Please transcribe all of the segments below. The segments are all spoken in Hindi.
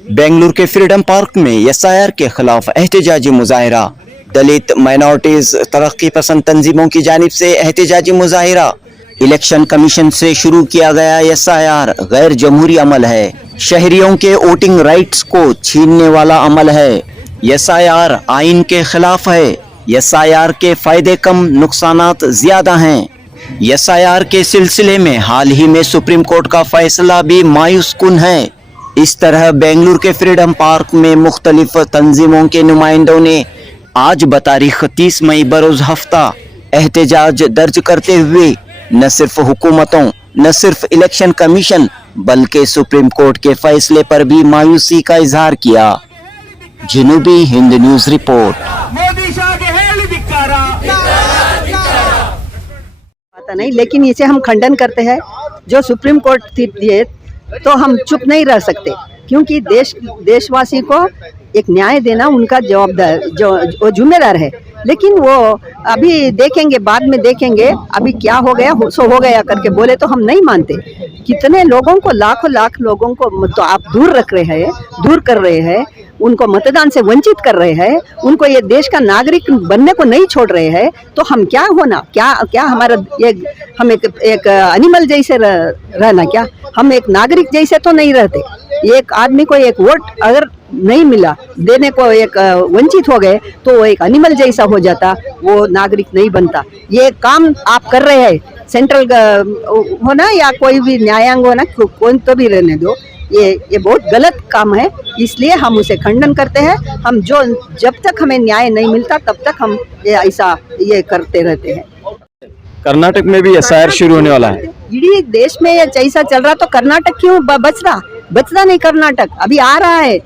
बेंगलुरु के फ्रीडम पार्क में एसआईआर के खिलाफ एहतजाजी मुजाहिरा। दलित माइनॉरिटीज तरक्की पसंद तंजीमों की जानिब से एहतजाजी मुजाहिरा। इलेक्शन कमीशन से शुरू किया गया एसआईआर गैर जमहूरी अमल है, शहरियों के वोटिंग राइट्स को छीनने वाला अमल है। एसआईआर आइन के खिलाफ है। एसआईआर के फायदे कम, नुकसानात ज्यादा हैं। एसआईआर के सिलसिले में हाल ही में सुप्रीम कोर्ट का फैसला भी मायूस कुन है। इस तरह बेंगलुरु के फ्रीडम पार्क में मुख्तलिफ तंजीमों के नुमाइंदों ने आज बतारीख 30 मई बरोज हफ्ता एहतजाज दर्ज करते हुए न सिर्फ हुकूमतों, न सिर्फ इलेक्शन कमीशन बल्कि सुप्रीम कोर्ट के फैसले पर भी मायूसी का इजहार किया। जनूबी हिंद न्यूज रिपोर्ट। पता नहीं, लेकिन इसे हम खंडन करते हैं। जो सुप्रीम कोर्ट तीर्प दिए तो हम चुप नहीं रह सकते, क्योंकि देशवासी को एक न्याय देना उनका जवाबदार जो जिम्मेदार है। लेकिन वो अभी देखेंगे, बाद में देखेंगे, अभी क्या हो गया सो हो गया करके बोले तो हम नहीं मानते। कितने लोगों को, लाख लोगों को तो आप दूर कर रहे हैं, उनको मतदान से वंचित कर रहे हैं, उनको ये देश का नागरिक बनने को नहीं छोड़ रहे हैं। तो हम क्या होना, क्या हमारा ये, हम एक एनिमल जैसे रहना, क्या हम एक नागरिक जैसे तो नहीं रहते। एक आदमी को एक वोट अगर नहीं मिला, देने को एक वंचित हो गए तो वो एक एनिमल जैसा हो जाता, वो नागरिक नहीं बनता। ये काम आप कर रहे हैं, सेंट्रल होना या कोई भी न्यायांग होना, कौन तो भी रहने दो, ये बहुत गलत काम है। इसलिए हम उसे खंडन करते हैं। हम जब तक हमें न्याय नहीं मिलता तब तक हम ये करते रहते हैं। कर्नाटक में भी एसआईआर शुरू होने वाला है। इडीे देश में ये जैसा चल रहा तो कर्नाटक क्यों बचता नहीं? कर्नाटक अभी आ रहा है।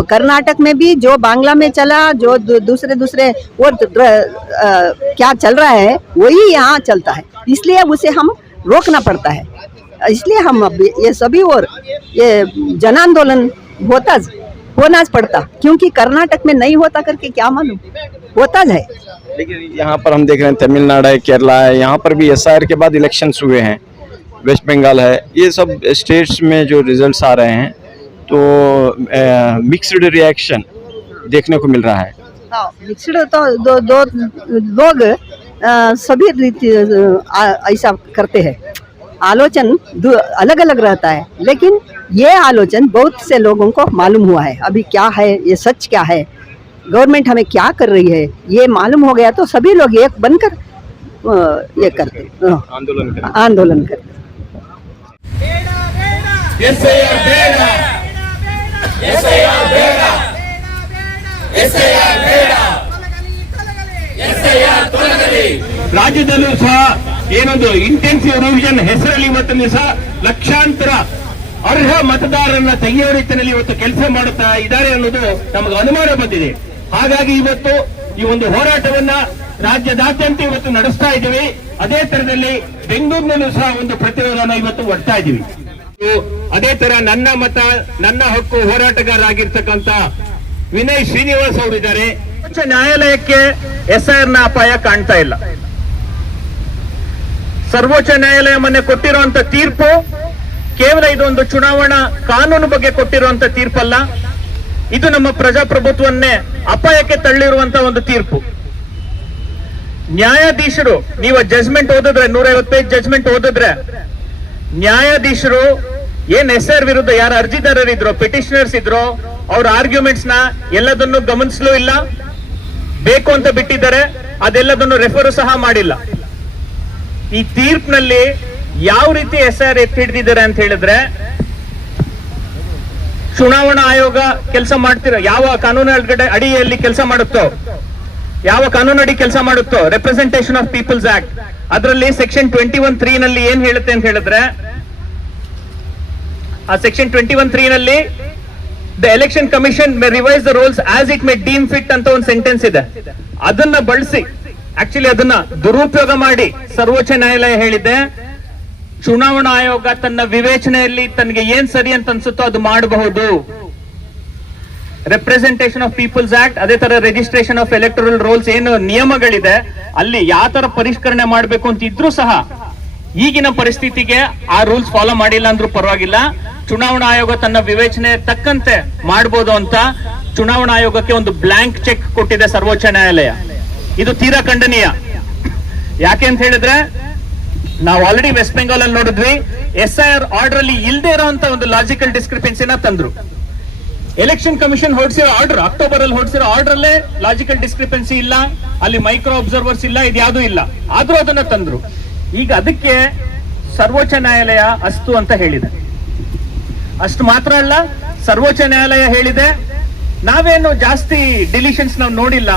कर्नाटक में भी जो बांग्ला में चला, जो दूसरे और क्या चल रहा है वही यहाँ चलता है। इसलिए उसे हम रोकना पड़ता है। इसलिए हम अब ये सभी और ये जन आंदोलन होना पड़ता, क्योंकि कर्नाटक में नहीं होता करके क्या मालूम, होता है। लेकिन यहाँ पर हम देख रहे हैं तमिलनाडु है, केरला है, यहाँ पर भी एसआईआर के बाद इलेक्शंस हुए हैं। वेस्ट बंगाल है, ये सब स्टेट्स में जो रिजल्ट्स आ रहे हैं तो मिक्स्ड रिएक्शन देखने को मिल रहा है। मिक्स्ड तो दो लोग सभी रीति ऐसा करते हैं। आलोचन अलग अलग रहता है, लेकिन ये आलोचन बहुत से लोगों को मालूम हुआ है। अभी क्या है, ये सच क्या है, गवर्नमेंट हमें क्या कर रही है, ये मालूम हो गया तो सभी लोग एक बनकर ये करते, आंदोलन करते। ರಾಜ್ಯದಲ್ಲೂ ಸಹ ಏನೊಂದು ಇಂಟೆನ್ಸಿವ್ ರಿವಿಷನ್ ಹೆಸರಲ್ಲಿ ಇವತ್ತಿನ ದಿವಸ ಲಕ್ಷಾಂತರ ಅರ್ಹ ಮತದಾರರನ್ನ ತೆಗೆಯುವ ರೀತಿಯಲ್ಲಿ ಇವತ್ತು ಕೆಲಸ ಮಾಡುತ್ತಾ ಇದ್ದಾರೆ ಅನ್ನೋದು ನಮಗೆ ಅನುಮಾನ ಬಂದಿದೆ. ಹಾಗಾಗಿ ಇವತ್ತು ಈ ಒಂದು ಹೋರಾಟವನ್ನ ರಾಜ್ಯದಾದ್ಯಂತ ಇವತ್ತು ನಡೆಸ್ತಾ ಇದ್ದೀವಿ. ಅದೇ ತರದಲ್ಲಿ ಬೆಂಗಳೂರಿನಲ್ಲೂ ಸಹ ಒಂದು ಪ್ರತಿರೋಧನ ಇವತ್ತು ಒಡ್ತಾ ಇದ್ದೀವಿ. ಅದೇ ತರ ನನ್ನ ಮತ ನನ್ನ ಹಕ್ಕು ಹೋರಾಟಗಾರರಾಗಿರ್ತಕ್ಕಂಥ ವಿನಯ್ ಶ್ರೀನಿವಾಸ್ ಅವರಿದ್ದಾರೆ. ಉಚ್ಚ ನ್ಯಾಯಾಲಯಕ್ಕೆ ಎಸ್ಐಆರ್ ನ ಅಪಾಯ ಕಾಣ್ತಾ ಇಲ್ಲ. ಸರ್ವೋಚ್ಚ ನ್ಯಾಯಾಲಯ ಮೊನ್ನೆ ಕೊಟ್ಟಿರುವಂತ ತೀರ್ಪು ಕೇವಲ ಇದೊಂದು ಚುನಾವಣಾ ಕಾನೂನು ಬಗ್ಗೆ ಕೊಟ್ಟಿರುವಂತ ತೀರ್ಪಲ್ಲ, ಇದು ನಮ್ಮ ಪ್ರಜಾಪ್ರಭುತ್ವನ್ನೇ ಅಪಾಯಕ್ಕೆ ತಳ್ಳಿರುವಂತ ಒಂದು ತೀರ್ಪು. ನ್ಯಾಯಾಧೀಶರು, ನೀವು ಜಜ್ಮೆಂಟ್ ಓದಿದ್ರೆ, 150 ಪೇಜ್ ಜಜ್ಮೆಂಟ್ ಓದಿದ್ರೆ, ನ್ಯಾಯಾಧೀಶರು ಏನ್ ಎಸ್ಐಆರ್ ವಿರುದ್ಧ ಯಾರು ಅರ್ಜಿದಾರರಿದ್ರು, ಪಿಟಿಷನರ್ಸ್ ಇದ್ರು, ಅವ್ರ ಆರ್ಗ್ಯುಮೆಂಟ್ಸ್ ನ ಎಲ್ಲದನ್ನು ಗಮನಿಸಲೂ ಇಲ್ಲ, ಬೇಕು ಅಂತ ಬಿಟ್ಟಿದ್ದಾರೆ, ಅದೆಲ್ಲದನ್ನು ರೆಫರ್ ಸಹ ಮಾಡಿಲ್ಲ. ಈ ತೀರ್ಪಿನಲ್ಲಿ ಯಾವ ರೀತಿ ಎಸ್ಐಆರ್ ಎತ್ತಿ ಹಿಡಿದಿದ್ದಾರೆ ಅಂತ ಹೇಳಿದ್ರೆ, ಚುನಾವಣಾ ಆಯೋಗ ಕೆಲಸ ಮಾಡ್ತಿರೋ ಯಾವ ಕಾನೂನು ಅಡಿಯಲ್ಲಿ ಕೆಲಸ ಮಾಡುತ್ತೋ, ಯಾವ ಕಾನೂನು ಅಡಿ ಕೆಲಸ ಮಾಡುತ್ತೋ, ರೆಪ್ರೆಸೆಂಟೇಷನ್ ಆಫ್ ಪೀಪಲ್ಸ್ ಆಕ್ಟ್, ಅದರಲ್ಲಿ ಸೆಕ್ಷನ್ 21(3) ನಲ್ಲಿ ಏನ್ ಹೇಳುತ್ತೆ ಅಂತ ಹೇಳಿದ್ರೆ, ಆ ಸೆಕ್ಷನ್ 21(3) ನಲ್ಲಿ the election commission May revise the rules as it may deem fit ಅಂತ ಒಂದು ಸೆಂಟೆನ್ಸ್ ಇದೆ. ಅದನ್ನ ಬಳಸಿ, ಆಕ್ಚುಲಿ ಅದನ್ನ ದುರುಪಯೋಗ ಮಾಡಿ ಸರ್ವೋಚ್ಚ ನ್ಯಾಯಾಲಯ ಹೇಳಿದೆ, ಚುನಾವಣಾ ಆಯೋಗ ತನ್ನ ವಿವೇಚನೆಯಲ್ಲಿ ತನಗೆ ಏನ್ ಸರಿ ಅಂತ ಅನ್ಸುತ್ತೋ ಅದು ಮಾಡಬಹುದು. ರೆಪ್ರೆಸೆಂಟೇಷನ್ ಆಫ್ ಪೀಪಲ್ಸ್ ಆಕ್ಟ್, ಅದೇ ತರ ರಿಜಿಸ್ಟ್ರೇಷನ್ ಆಫ್ ಎಲೆಕ್ಟರಲ್ ರೋಲ್ಸ್ ಏನು ನಿಯಮಗಳಿದೆ ಅಲ್ಲಿ ಯಾವ ತರ ಪರಿಷ್ಕರಣೆ ಮಾಡಬೇಕು ಅಂತ ಇದ್ರೂ ಸಹ ಈಗಿನ ಪರಿಸ್ಥಿತಿಗೆ ಆ ರೂಲ್ಸ್ ಫಾಲೋ ಮಾಡಿಲ್ಲ ಅಂದ್ರೂ ಪರವಾಗಿಲ್ಲ. ಚುನಾವಣಾ ಆಯೋಗ ತನ್ನ ವಿವೇಚನೆ ತಕ್ಕಂತೆ ಮಾಡಬಹುದು ಅಂತ ಚುನಾವಣಾ ಆಯೋಗಕ್ಕೆ ಒಂದು ಬ್ಲಾಂಕ್ ಚೆಕ್ ಕೊಟ್ಟಿದೆ ಸರ್ವೋಚ್ಚ ನ್ಯಾಯಾಲಯ. ಇದು ತೀರಾ ಖಂಡನೀಯ. ಯಾಕೆ ಅಂತ ಹೇಳಿದ್ರೆ ನಾವು ಆಲ್ರೆಡಿ ವೆಸ್ಟ್ ಬೆಂಗಾಲ್ ಅಲ್ಲಿ ನೋಡಿದ್ವಿ, SIR ಆರ್ಡರ್ ಅಲ್ಲಿ ಇಲ್ಲದೆ ಇರೋಂತ ಒಂದು ಲಾಜಿಕಲ್ ಡಿಸ್ಕ್ರಿಪೆನ್ಸಿನ ತಂದ್ರು. ಎಲೆಕ್ಷನ್ ಕಮಿಷನ್ ಹೊರಡಿಸಿರೋ ಆರ್ಡರ್, ಅಕ್ಟೋಬರ್ ಅಲ್ಲಿ ಹೊರಡಿಸಿರೋ ಆರ್ಡರ್ ಅಲ್ಲೇ ಲಾಜಿಕಲ್ ಡಿಸ್ಕ್ರಿಪೆನ್ಸಿ ಇಲ್ಲ, ಅಲ್ಲಿ ಮೈಕ್ರೋ ಅಬ್ಸರ್ವರ್ಸ್ ಇಲ್ಲ, ಇದ್ಯಾವುದೂ ಇಲ್ಲ, ಆದ್ರೂ ಅದನ್ನ ತಂದ್ರು. ಈಗ ಅದಕ್ಕೆ ಸರ್ವೋಚ್ಚ ನ್ಯಾಯಾಲಯ ಅಸ್ತು ಅಂತ ಹೇಳಿದೆ. ಅಷ್ಟು ಮಾತ್ರ ಅಲ್ಲ, ಸರ್ವೋಚ್ಚ ನ್ಯಾಯಾಲಯ ಹೇಳಿದೆ ನಾವೇನು ಜಾಸ್ತಿ ಡಿಲಿಷನ್ಸ್ ನಾವು ನೋಡಿಲ್ಲ,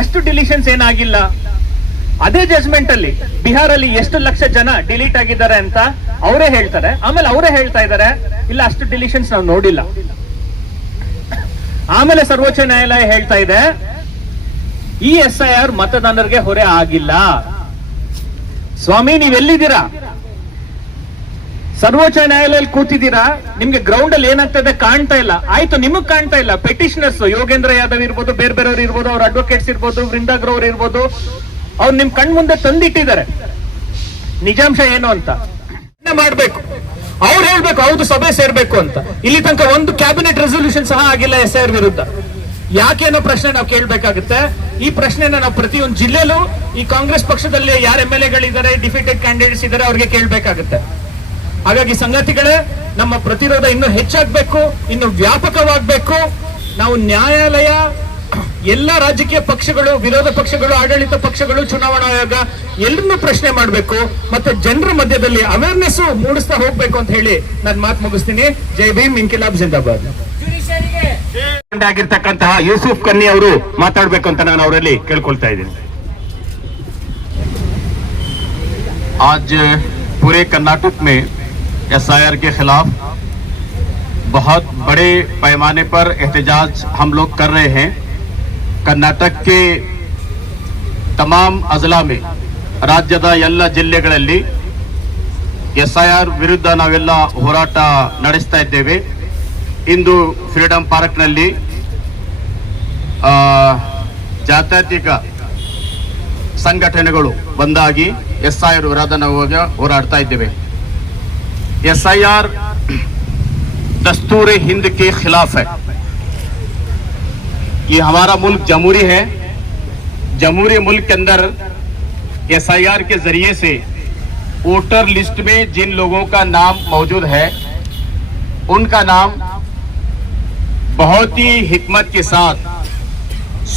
ಅಷ್ಟು ಡಿಲಿಷನ್ಸ್ ಏನಾಗಿಲ್ಲ. ಅದೇ ಜಜ್ಮೆಂಟ್ ಅಲ್ಲಿ ಬಿಹಾರಲ್ಲಿ ಎಷ್ಟು ಲಕ್ಷ ಜನ ಡಿಲೀಟ್ ಆಗಿದ್ದಾರೆ ಅಂತ ಅವರೇ ಹೇಳ್ತಾರೆ. ಆಮೇಲೆ ಅವರೇ ಹೇಳ್ತಾ ಇದ್ದಾರೆ ಇಲ್ಲ ಅಷ್ಟು ಡಿಲಿಷನ್ಸ್ ನಾವು ನೋಡಿಲ್ಲ. ಆಮೇಲೆ ಸರ್ವೋಚ್ಚ ನ್ಯಾಯಾಲಯ ಹೇಳ್ತಾ ಇದೆ ಈ SIR ಮತದಾರರಿಗೆ ಹೊರೆ ಆಗಿಲ್ಲ. ಸ್ವಾಮಿ ನೀವೆಲ್ಲಿದ್ದೀರಾ? ಸರ್ವೋಚ್ಚ ನ್ಯಾಯಾಲಯದಲ್ಲಿ ಕೂತಿದ್ದೀರಾ, ನಿಮ್ಗೆ ಗ್ರೌಂಡ್ ಅಲ್ಲಿ ಏನಾಗ್ತದೆ ಕಾಣ್ತಾ ಇಲ್ಲ. ಆಯ್ತು, ನಿಮಗ್ ಕಾಣ್ತಾ ಇಲ್ಲ. ಪೆಟಿಷನರ್ಸ್ ಯೋಗೇಂದ್ರ ಯಾದವ್ ಇರ್ಬೋದು, ಬೇರೆ ಬೇರೆಯವ್ರು ಇರ್ಬೋದು, ಅವ್ರ ಅಡ್ವೊಕೇಟ್ಸ್ ಇರ್ಬೋದು, ವೃಂದಾ ಗ್ರೋವರ್ ಇರ್ಬೋದು, ಅವ್ರು ನಿಮ್ ಕಣ್ ಮುಂದೆ ತಂದಿಟ್ಟಿದ್ದಾರೆ ನಿಜಾಂಶ ಏನು ಅಂತ ಮಾಡ್ಬೇಕು. ಅವ್ರು ಹೇಳ್ಬೇಕು ಹೌದು ಸಭೆ ಸೇರ್ಬೇಕು ಅಂತ. ಇಲ್ಲಿ ತನಕ ಒಂದು ಕ್ಯಾಬಿನೆಟ್ ರೆಸೊಲ್ಯೂಷನ್ ಸಹ ಆಗಿಲ್ಲ SIR ವಿರುದ್ಧ. ಯಾಕೇನೋ ಪ್ರಶ್ನೆ ನಾವು ಕೇಳಬೇಕಾಗುತ್ತೆ. ಈ ಪ್ರಶ್ನೆನ ನಾವು ಪ್ರತಿಯೊಂದು ಜಿಲ್ಲೆಲೂ ಈ ಕಾಂಗ್ರೆಸ್ ಪಕ್ಷದಲ್ಲಿ ಯಾರು MLAಗಳಿದ್ದಾರೆ, ಡಿಫೀಟೆಡ್ ಕ್ಯಾಂಡಿಡೇಟ್ಸ್ ಇದ್ದಾರೆ, ಅವ್ರಿಗೆ ಕೇಳಬೇಕಾಗುತ್ತೆ. ಹಾಗಾಗಿ ಸಂಗತಿಗಳೇ, ನಮ್ಮ ಪ್ರತಿರೋಧ ಇನ್ನೂ ಹೆಚ್ಚಾಗಬೇಕು, ಇನ್ನು ವ್ಯಾಪಕವಾಗಬೇಕು. ನಾವು ನ್ಯಾಯಾಲಯ, ಎಲ್ಲ ರಾಜಕೀಯ ಪಕ್ಷಗಳು, ವಿರೋಧ ಪಕ್ಷಗಳು, ಆಡಳಿತ ಪಕ್ಷಗಳು, ಚುನಾವಣಾ ಆಯೋಗ ಎಲ್ಲರನ್ನೂ ಪ್ರಶ್ನೆ ಮಾಡಬೇಕು, ಮತ್ತೆ ಜನರ ಮಧ್ಯದಲ್ಲಿ ಅವೇರ್ನೆಸ್ ಮೂಡಿಸ್ತಾ ಹೋಗ್ಬೇಕು ಅಂತ ಹೇಳಿ ನಾನು ಮಾತು ಮುಗಿಸ್ತೀನಿ. ಜೈ ಭೀಮ್, ಇನ್ಕಿಲಾಬ್ ಜಿಂದಾಬಾದ್. ಆಗಿರ್ತಕ್ಕಂತಹ ಯೂಸುಫ್ ಕನ್ನಿ ಅವರು ಮಾತಾಡ್ಬೇಕು ಅಂತ ನಾನು ಅವರಲ್ಲಿ ಕೇಳ್ಕೊಳ್ತಾ ಇದ್ದೀನಿ. आज पूरे कर्नाटक में SIR के खिलाफ बहुत बड़े पैमाने पर एहतजाज हम लोग कर रहे हैं. कर्नाटक के तमाम अजला में राज्यದ ಎಲ್ಲ ಜಿಲ್ಲೆಗಳಲ್ಲಿ SIR ವಿರುದ್ಧ ನಾವೆಲ್ಲ ಹೋರಾಟ ನಡೆಸ್ತಾ ಇದ್ದೇವೆ. ಇಂದು ಫ್ರೀಡಂ ಪಾರ್ಕ್ನಲ್ಲಿ ಜಾತ್ಯತೀತ ಸಂಘಟನೆಗಳು ಬಂದಾಗಿ SIR ವಿರುದ್ಧ ನಾವು ಹೋರಾಡ್ತಾ ಇದ್ದೇವೆ. SIR दस्तूर हिंद के खिलाफ है. ये हमारा मुल्क जमहूरी है. जमहूरी मुल्क के अंदर SIR के जरिए से वोटर लिस्ट में जिन लोगों का नाम मौजूद है उनका नाम बहुत ही हिकमत के साथ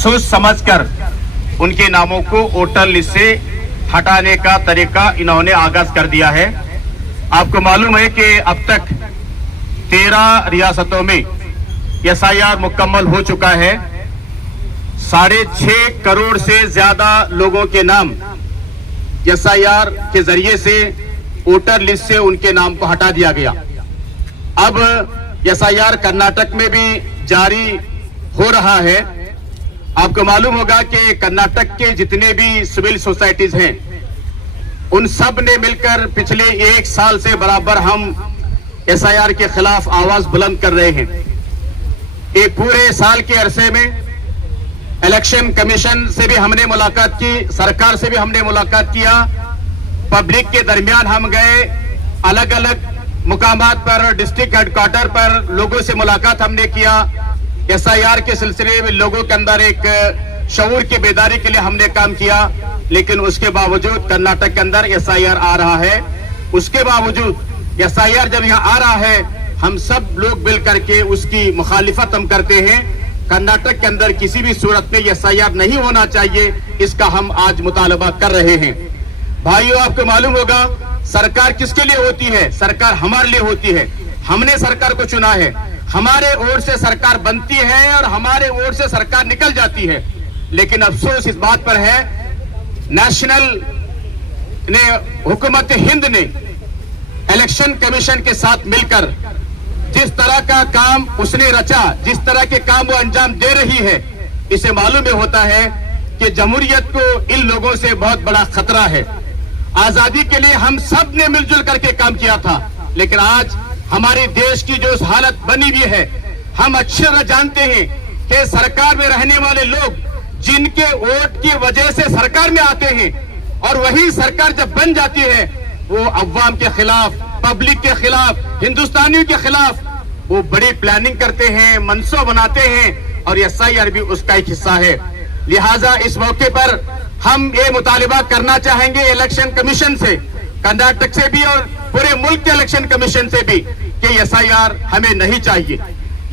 सोच समझकर उनके नामों को वोटर लिस्ट से हटाने का तरीका इन्होंने आगाज कर दिया है. आपको मालूम है कि अब तक 13 रियासतों में SIR मुकम्मल हो चुका है. 6.5 करोड़ से ज्यादा लोगों के नाम SIR के जरिए से वोटर लिस्ट से उनके नाम को हटा दिया गया. अब SIR कर्नाटक में भी जारी हो रहा है. आपको मालूम होगा कि कर्नाटक के जितने भी सिविल सोसाइटीज हैं उन सब ने मिलकर पिछले 1 साल से बराबर हम SIR के खिलाफ आवाज बुलंद कर रहे हैं. एक पूरे साल के अरसे में इलेक्शन कमीशन से भी हमने मुलाकात की, सरकार से भी हमने मुलाकात किया, पब्लिक के दरमियान हम गए, अलग अलग मुकामात पर, डिस्ट्रिक्ट हेडक्वार्टर पर लोगों से मुलाकात हमने किया. SIR के सिलसिले में लोगों के अंदर एक शऊर की बेदारी के लिए हमने काम किया. लेकिन उसके बावजूद कर्नाटक के अंदर SIR आ रहा है. उसके बावजूद SIR जब यहाँ आ रहा है हम सब लोग मिल करके उसकी मुखालिफत हम करते हैं. कर्नाटक के अंदर किसी भी सूरत में SIR नहीं होना चाहिए, इसका हम आज मुतालबा कर रहे हैं. भाइयों, आपको मालूम होगा सरकार किसके लिए होती है? सरकार हमारे लिए होती है. हमने सरकार को चुना है. हमारे ओर से सरकार बनती है और हमारे ओर से सरकार निकल जाती है. लेकिन अफसोस इस बात पर है, नेशनल ने, हुकूमत हिंद ने इलेक्शन कमीशन के साथ मिलकर जिस तरह का काम उसने रचा, जिस तरह के काम वो अंजाम दे रही है, इसे मालूम होता है कि जमहूरियत को इन लोगों से बहुत बड़ा खतरा है. आजादी के लिए हम सब ने मिलजुल करके काम किया था, लेकिन आज हमारे देश की जो हालत बनी हुई है, हम अच्छे तरह जानते हैं कि सरकार में रहने वाले लोग जिनके वोट की वजह से सरकार में आते हैं और वही सरकार जब बन जाती है वो अवाम के खिलाफ, पब्लिक के खिलाफ, हिंदुस्तानियों के खिलाफ वो बड़ी प्लानिंग करते हैं, मनसूबा बनाते हैं और SIR भी उसका एक हिस्सा है। लिहाजा इस मौके पर हम ये मुतालिबा करना चाहेंगे इलेक्शन कमीशन से, कर्नाटक से भी और पूरे मुल्क के इलेक्शन कमीशन से भी कि SIR हमें नहीं चाहिए।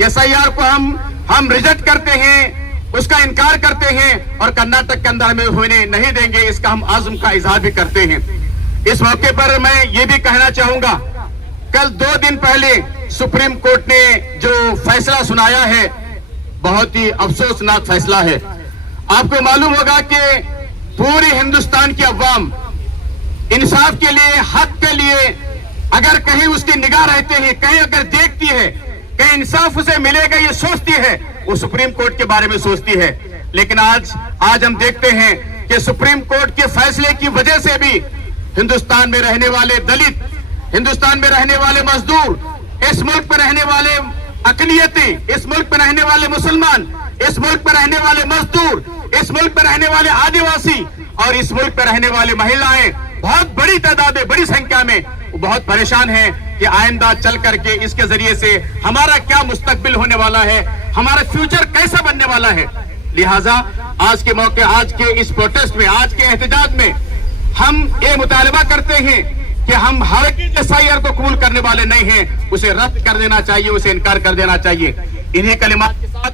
SIR को हम रिजेक्ट करते हैं, उसका इनकार करते हैं और कर्नाटक के अंदर में होने नहीं देंगे, इसका हम आज़म का इजहार भी करते हैं। इस मौके पर मैं ये भी कहना चाहूंगा, कल 2 दिन पहले सुप्रीम कोर्ट ने जो फैसला सुनाया है बहुत ही अफसोसनाक फैसला है। आपको मालूम होगा कि पूरे हिंदुस्तान की अवाम इंसाफ के लिए, हक के लिए अगर कहीं उसकी निगाह रहते हैं, कहीं अगर देखती है, कहीं इंसाफ उसे मिलेगा ये सोचती है, वो सुप्रीम कोर्ट के बारे में सोचती है। लेकिन आज हम देखते हैं कि सुप्रीम कोर्ट के फैसले की वजह से भी हिंदुस्तान में रहने वाले दलित, हिंदुस्तान में रहने वाले मजदूर, इस मुल्क में रहने वाले अकलियती, इस मुल्क में रहने वाले मुसलमान, इस मुल्क में रहने वाले मजदूर, इस मुल्क में रहने वाले आदिवासी और इस मुल्क में रहने वाले महिलाएं बहुत बड़ी तादाद में, बड़ी संख्या में बहुत परेशान हैं कि आइंदा चल करके इसके जरिए से हमारा क्या मुस्तकबिल होने वाला है, हमारा फ्यूचर कैसा बनने वाला है। लिहाजा आज के मौके, आज के इस प्रोटेस्ट में, आज के एहतजाज में हम ये मुतालबा करते हैं कि हम हर SIR को कबूल करने वाले नहीं हैं, उसे रद्द कर देना चाहिए, उसे इनकार कर देना चाहिए। इन्हीं कलिमात के साथ